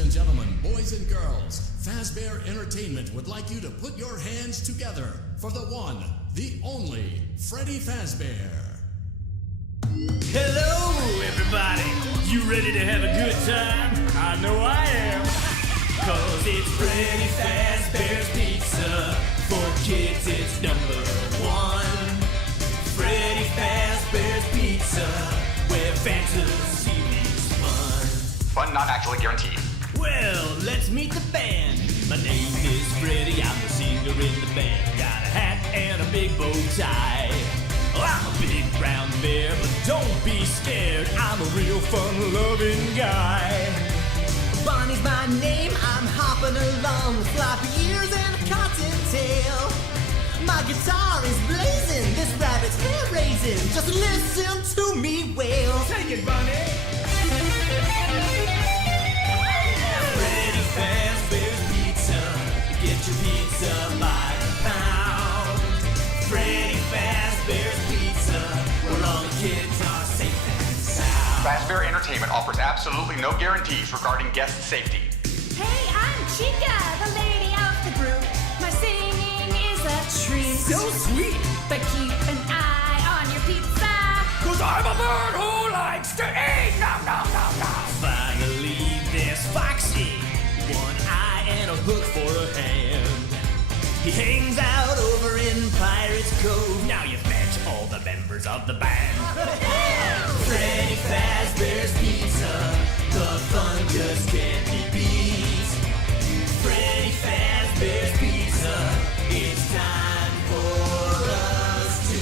and gentlemen, boys and girls, Fazbear Entertainment would like you to put your hands together for the one, the only, Freddy Fazbear. Hello, everybody. You ready to have a good time? I know I am. Cause it's Freddy Fazbear's Pizza. For kids, it's number one. Freddy Fazbear's Pizza, where fantasy meets fun. Fun not actually guaranteed. Well, let's meet the band. My name is Freddy, I'm the singer in the band. Got a hat and a big bow tie. Oh, I'm a big brown bear, but don't be scared. I'm a real fun-loving guy. Bonnie's my name, I'm hopping along with floppy ears and a cottontail. My guitar is blazing, this rabbit's hair raising. Just listen to me wail. Take it, Bunny. Freddy Fazbear's Pizza. Get your pizza by the pound. Freddy Fazbear's Pizza, where all the kids are safe and sound. Fazbear Entertainment offers absolutely no guarantees regarding guest safety. Hey, I'm Chica, the lady of the group. My singing is a treat. So sweet. But keep an eye on your pizza. Cause I'm a bird who likes to eat. Nom, nom, nom, nom. Finally, there's Foxy. One eye and a hook for a hand. He hangs out over in Pirate's Cove. Now you've met all the members of the band. Freddy Fazbear's Pizza. The fun just can't be beat. Freddy Fazbear's Pizza. It's time for us to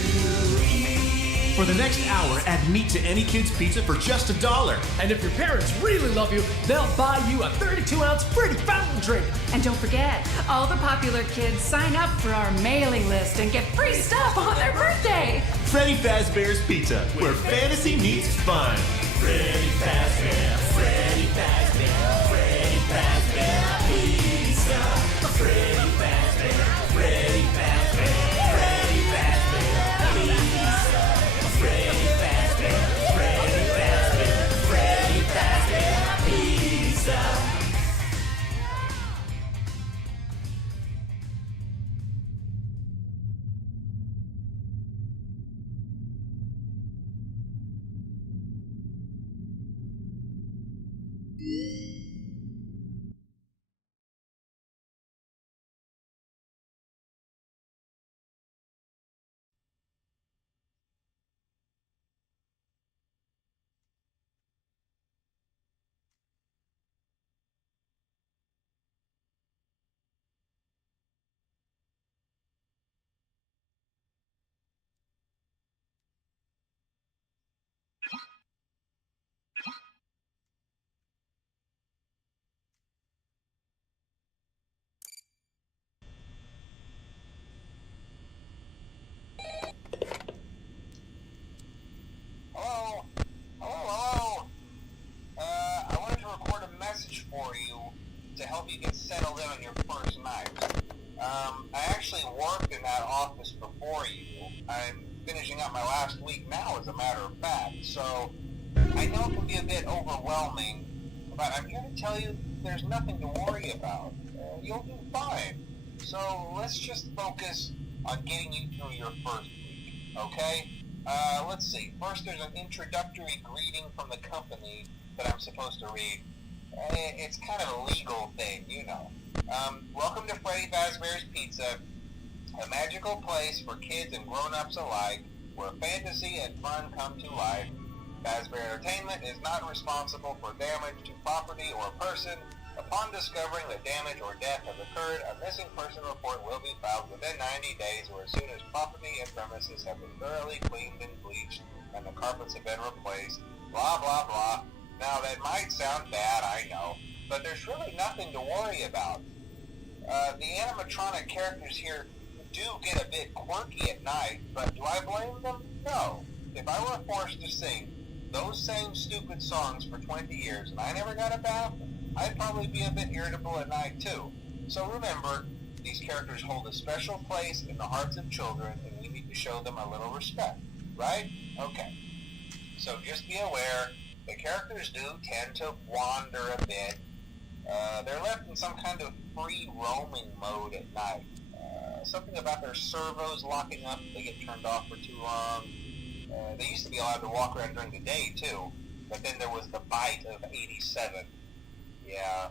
eat. For the next hour, add meat to any kid's pizza for just $1. And if your parents really love you, they'll buy you a 32-ounce Freddy fountain drink. And don't forget, all the popular kids sign up for our mailing list and get free stuff on their birthday. Freddy Fazbear's Pizza, where fantasy meets fun. Freddy Fazbear, Freddy Fazbear, Freddy Fazbear Pizza. Freddy Fazbear, Freddy Fazbear, Freddy Fazbear Pizza. Freddy Fazbear, Freddy Fazbear, Freddy Fazbear Pizza. For you to help you get settled in on your first night. I actually worked in that office before you. I'm finishing up my last week now, as a matter of fact, so I know it can be a bit overwhelming, but I'm here to tell you there's nothing to worry about. You'll do fine. So let's just focus on getting you through your first week, okay? Let's see. First, there's an introductory greeting from the company that I'm supposed to read. It's kind of a legal thing, you know. Welcome to Freddy Fazbear's Pizza, a magical place for kids and grown-ups alike, where fantasy and fun come to life. Fazbear Entertainment is not responsible for damage to property or person. Upon discovering that damage or death has occurred, a missing person report will be filed within 90 days or as soon as property and premises have been thoroughly cleaned and bleached and the carpets have been replaced. Blah, blah, blah. Now, that might sound bad, I know, but there's really nothing to worry about. The animatronic characters here do get a bit quirky at night, but do I blame them? No. If I were forced to sing those same stupid songs for 20 years and I never got a bath, I'd probably be a bit irritable at night too. So remember, these characters hold a special place in the hearts of children and we need to show them a little respect, right? Okay. So just be aware, the characters do tend to wander a bit, They're left in some kind of free roaming mode at night. Something about their servos locking up if they get turned off for too long. They used to be allowed to walk around during the day, too, but then there was the bite of 87. Yeah.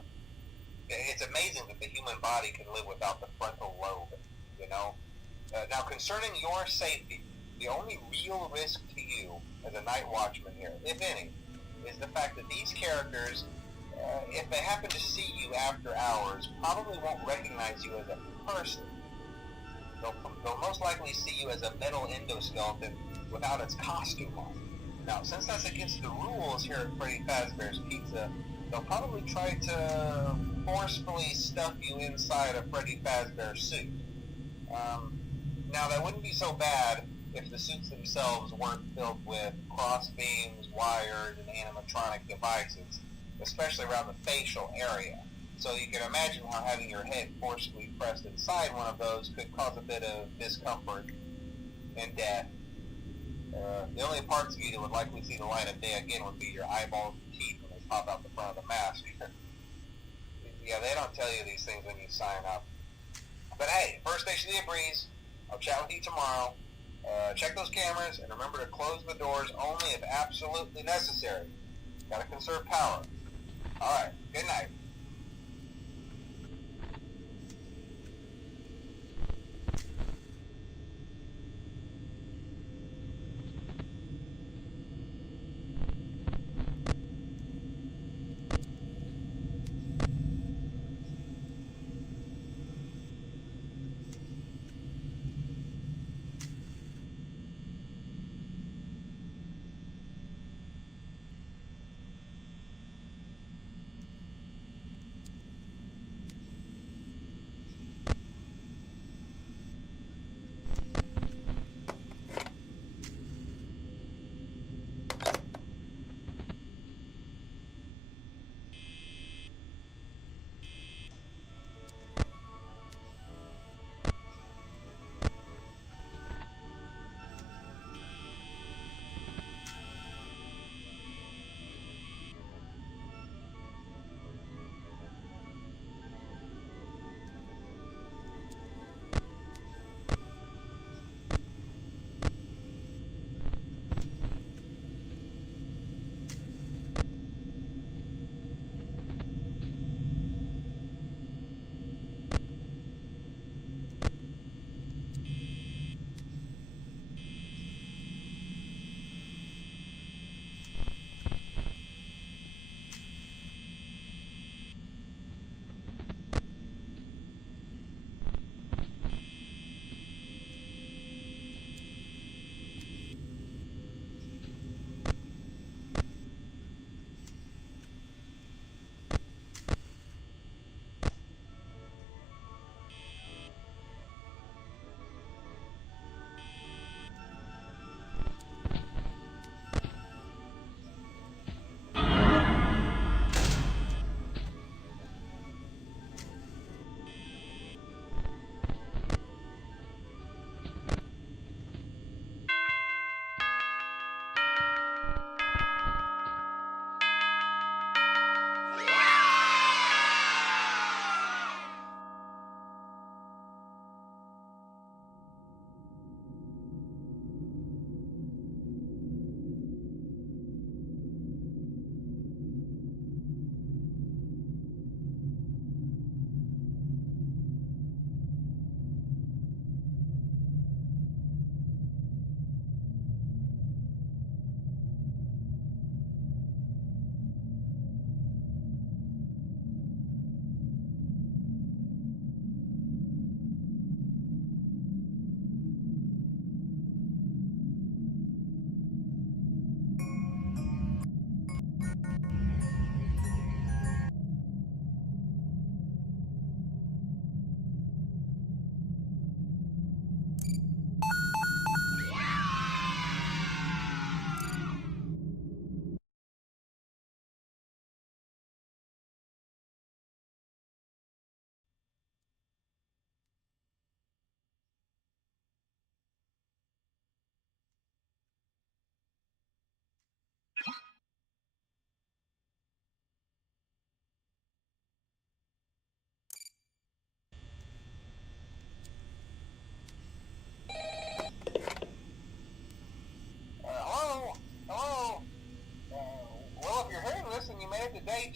It's amazing that the human body can live without the frontal lobe, you know? Now, concerning your safety, the only real risk to you as a night watchman here, if any, is the fact that these characters, if they happen to see you after hours, probably won't recognize you as a person. They'll most likely see you as a metal endoskeleton without its costume on. Now, since that's against the rules here at Freddy Fazbear's Pizza, they'll probably try to forcefully stuff you inside a Freddy Fazbear suit. Now, that wouldn't be so bad if the suits themselves weren't filled with cross beams, wires, and animatronic devices, especially around the facial area. So you can imagine how having your head forcefully pressed inside one of those could cause a bit of discomfort and death. The only parts of you that would likely see the light of day again would be your eyeballs and teeth when they pop out the front of the mask. Yeah, they don't tell you these things when you sign up. But hey, first station of the breeze. I'll chat with you tomorrow. Check those cameras and remember to close the doors only if absolutely necessary. Gotta conserve power. Alright, good night.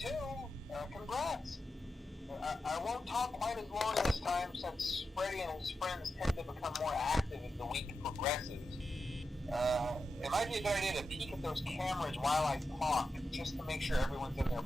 too. Congrats. I won't talk quite as long this time since Freddy and his friends tend to become more active as the week progresses. It might be a good idea to peek at those cameras while I talk, just to make sure everyone's in their...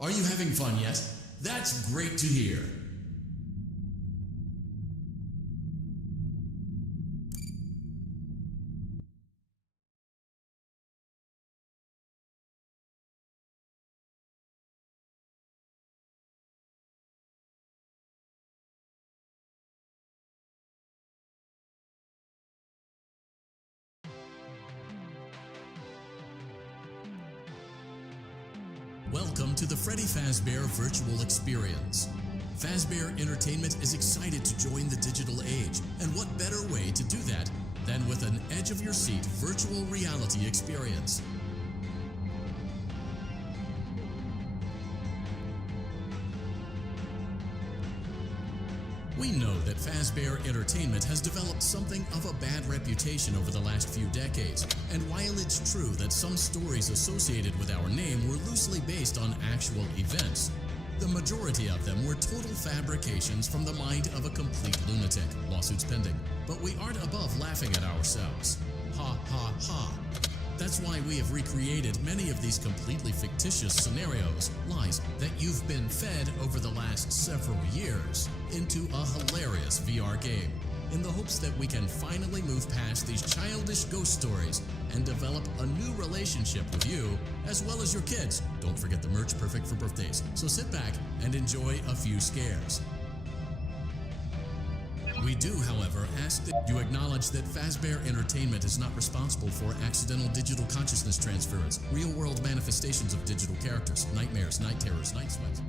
Are you having fun yet? That's great to hear. Welcome to the Freddy Fazbear Virtual Experience. Fazbear Entertainment is excited to join the digital age, and what better way to do that than with an edge-of-your-seat virtual reality experience. We know that Fazbear Entertainment has developed something of a bad reputation over the last few decades, and while it's true that some stories associated with our name were loosely based on actual events, the majority of them were total fabrications from the mind of a complete lunatic, lawsuits pending. But we aren't above laughing at ourselves. Ha ha ha. That's why we have recreated many of these completely fictitious scenarios, lies that you've been fed over the last several years, into a hilarious VR game, in the hopes that we can finally move past these childish ghost stories and develop a new relationship with you, as well as your kids. Don't forget the merch, perfect for birthdays. So sit back and enjoy a few scares. We do, however, ask that you acknowledge that Fazbear Entertainment is not responsible for accidental digital consciousness transference, real-world manifestations of digital characters, nightmares, night terrors, night sweats.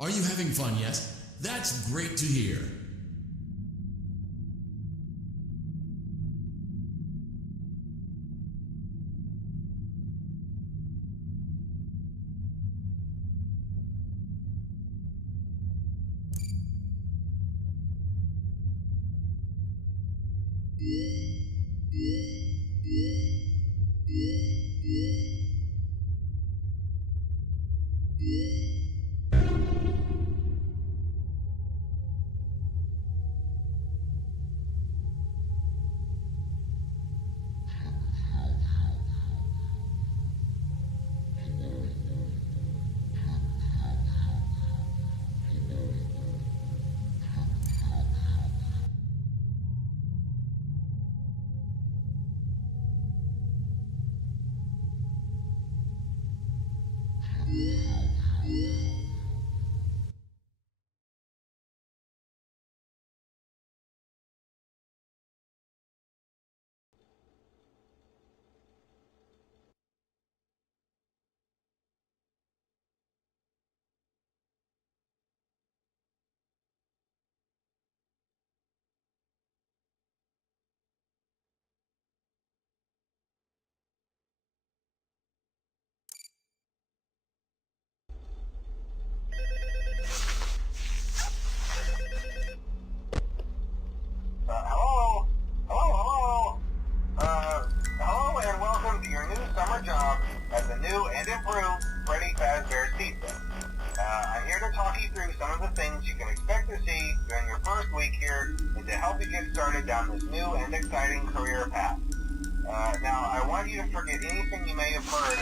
Are you having fun yet? That's great to hear. Hello and welcome to your new summer job at the new and improved Freddy Fazbear's Pizza. I'm here to talk you through some of the things you can expect to see during your first week here and to help you get started down this new and exciting career path. Now, I want you to forget anything you may have heard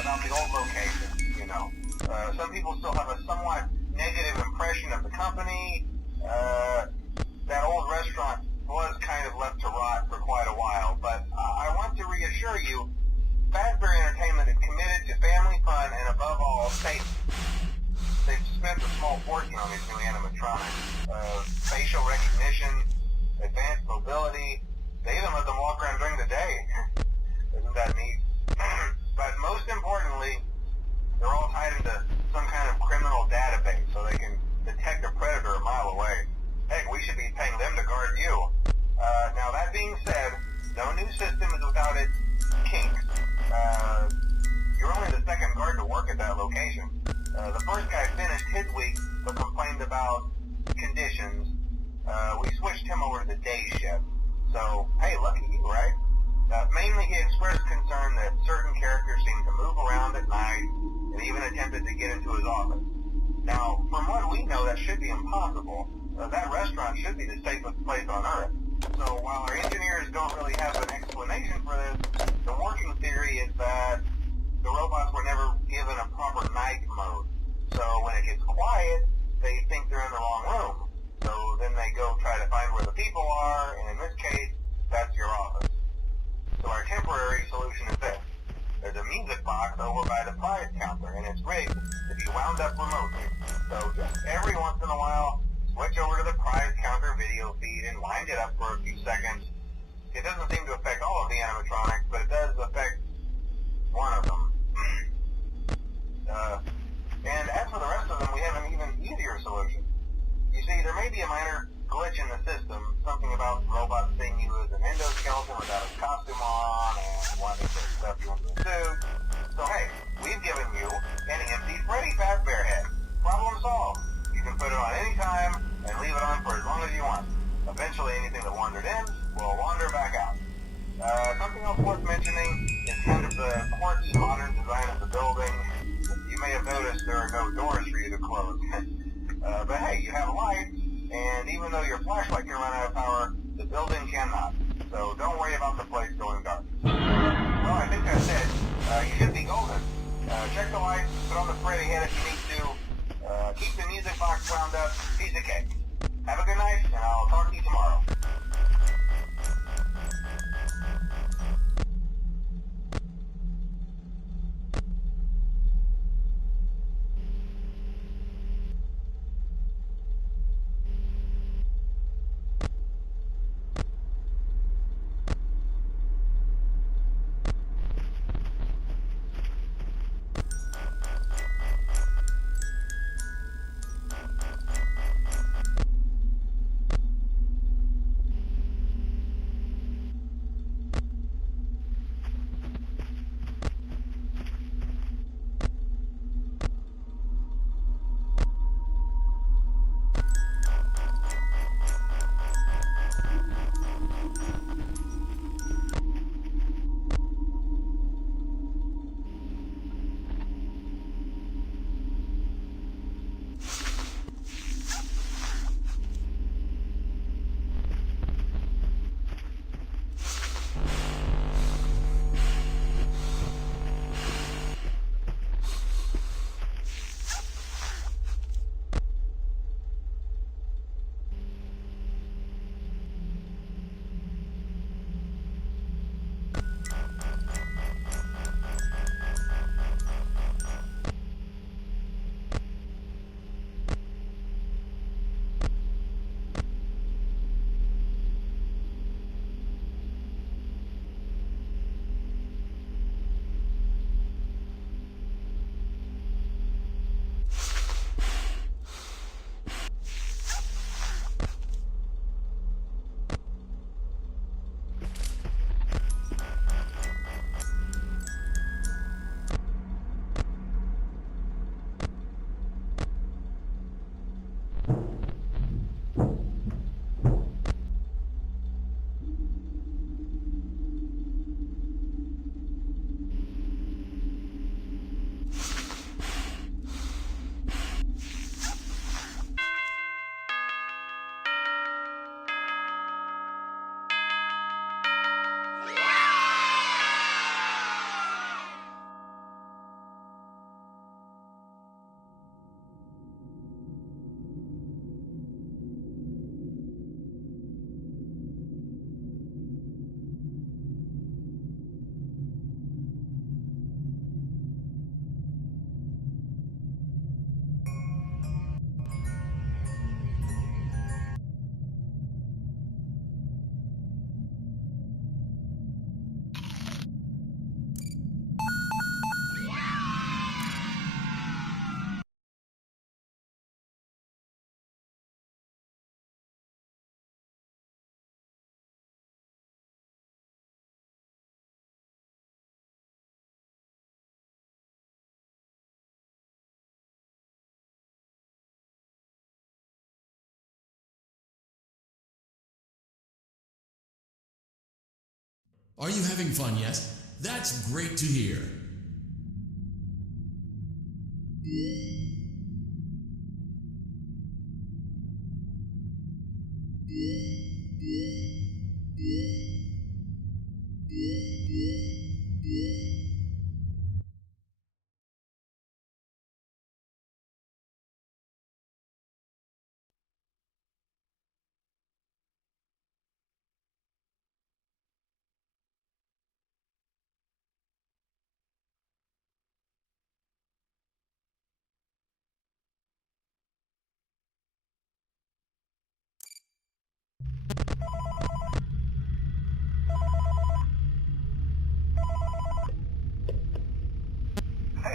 about the old location, you know. Some people still have a somewhat negative impression of the company. That old restaurant was kind of left to rot for quite a while, but I want to reassure you, Fazbear Entertainment is committed to family fun and above all, safety. They've spent a small fortune on these new animatronics. Facial recognition, advanced mobility, they even let them walk around during the day. Isn't that neat? But most importantly, they're all tied into some kind of criminal database so they can detect a predator a mile away. Heck, we should be paying them to guard you. Now that being said, no new system is without its kinks. You're only the second guard to work at that location. The first guy finished his week but complained about conditions. We switched him over to the day shift. So, hey, lucky you, right? Mainly he expressed concern that certain characters seemed to move around at night and even attempted to get into his office. Now, from what we know, that should be impossible. That restaurant should be the safest place on Earth. So while our engineers don't really have an explanation for this, the working theory is that the robots were never given a proper night mode. So when it gets quiet, they think they're in the wrong room. So then they go try to find where the people are, and in this case, that's your office. So our temporary solution is this. There's a music box over by the prize counter, and it's rigged to be wound up remotely. So just every once in a while, switch over to the prize counter video feed and wind it up for a few seconds. It doesn't seem to affect all of the animatronics, but it does affect one of them. And as for the rest of them, we have an even easier solution. You see, there may be a minor glitch in the system, something about robots seeing you as an endoskeleton without a costume on and wanting to stuff you into a suit. So hey, we've given you an empty Freddy Fazbear head. Problem solved. You can put it on any time and leave it on for as long as you want. Eventually anything that wandered in will wander back out. Something else worth mentioning is kind of the quirky modern design of the building. You may have noticed there are no doors for you to close. But hey, you have lights, and even though your flashlight can run out of power, the building cannot. So don't worry about the place going dark. Well, I think that's it. You should be golden. Check the lights, put on the Freddy head if you need to. keep the music box wound up. Piece of cake. Have a good night, and I'll talk to you tomorrow. Are you having fun yet? That's great to hear.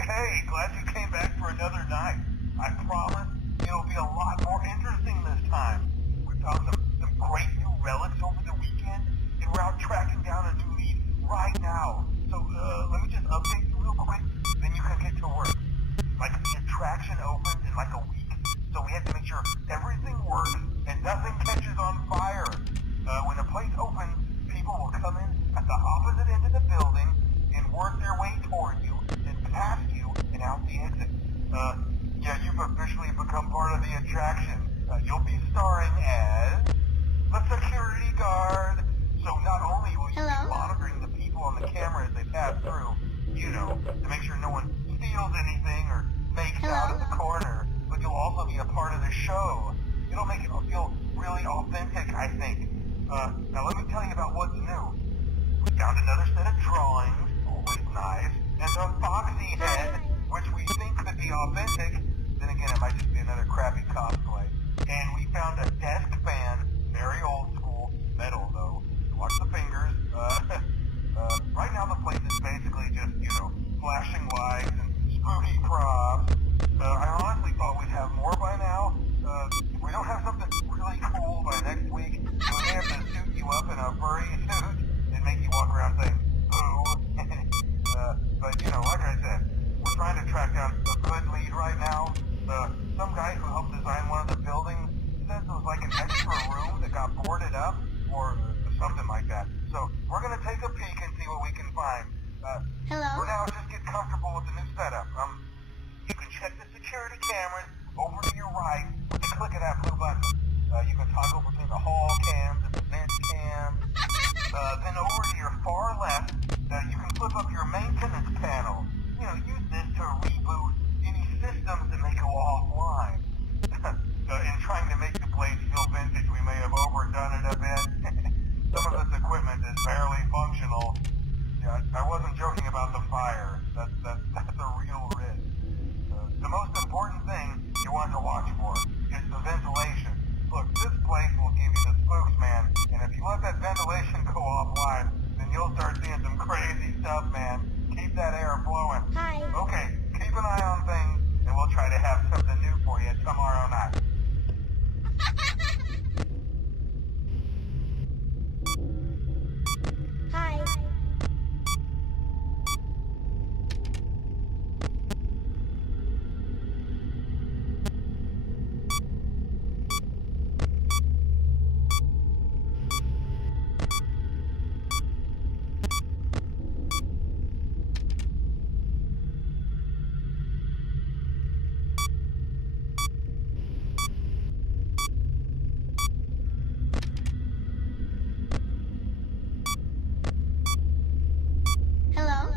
Hey, glad you came back for another night. I promise it'll be a lot more interesting this time. We found some great new relics over the weekend, and we're out tracking down a new lead right now. So, let me just update you real quick, then you can get to work. Like, the attraction opens in like a week, so we have to make sure everything works and nothing catches on fire. When the place opens, people will come in at the opposite end of the building and work their way toward you, and past you, and out the exit. Yeah, you've officially become part of the attraction. You'll be starring as the security guard. So not only will you be monitoring the people on the camera as they pass through, you know, to make sure no one steals anything or makes out at the corner, but you'll also track down a good lead right now. Some guy who helped design one of the buildings says it was like an extra room that got boarded up or something like that. So we're gonna take a peek and see what we can find. Hello? For now, just get comfortable with the new setup. You can check the security cameras over to your right with the click of that blue button. You can toggle between the hall cams and the vent cams. Then over to your far left, you can flip up your maintenance panel. You know, use this to reboot any systems that may go offline. In trying to make the place feel vintage, we may have overdone it a bit. Some of this equipment is barely functional. Yeah, I wasn't joking about the fire. That's a real risk. The most important thing you want to watch for is the ventilation. Look, this place will give you the spooks, man. And if you let that ventilation go offline, then you'll start seeing some crazy stuff, man. Keep that air flowing. Hi. Okay, keep an eye on things, and we'll try to have something new for you tomorrow night. Hi. Hello?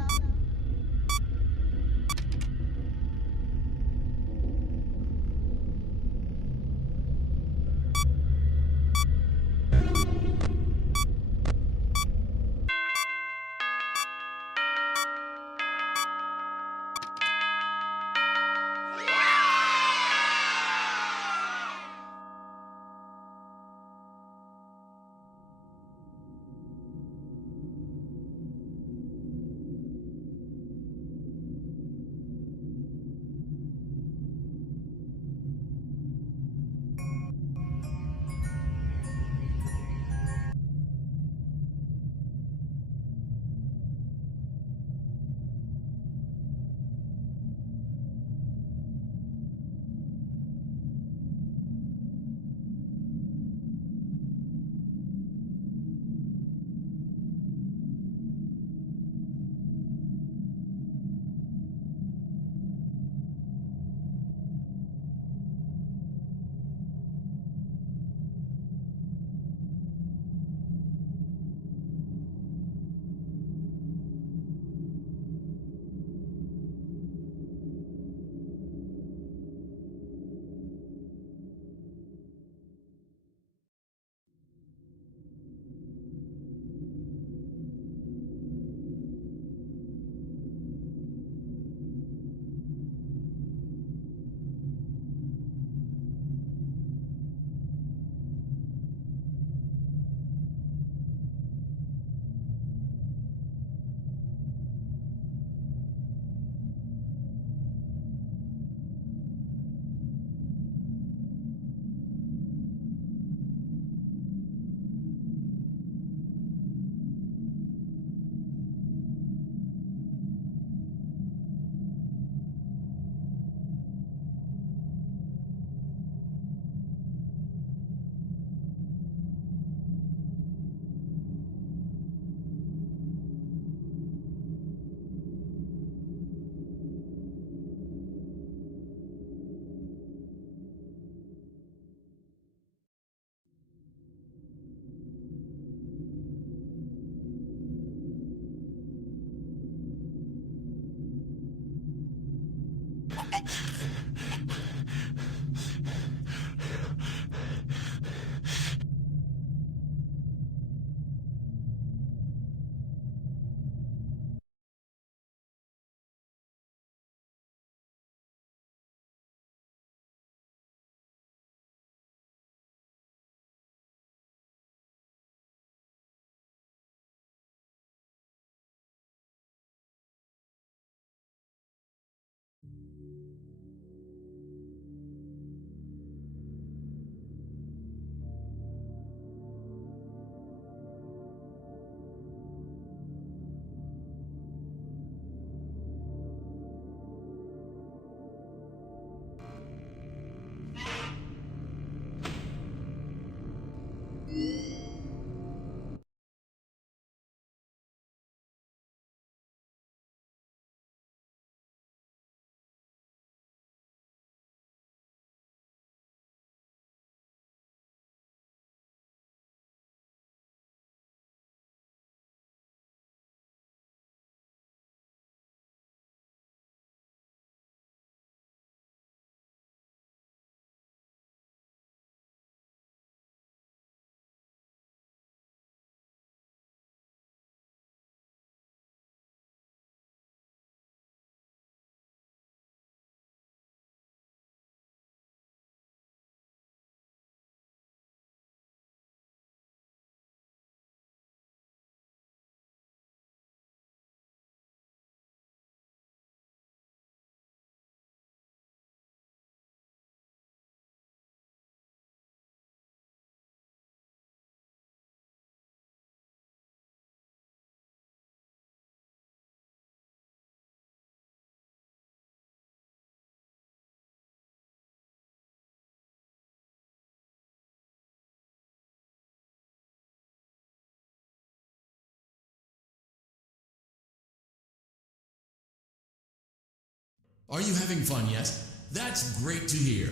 Are you having fun yet? That's great to hear.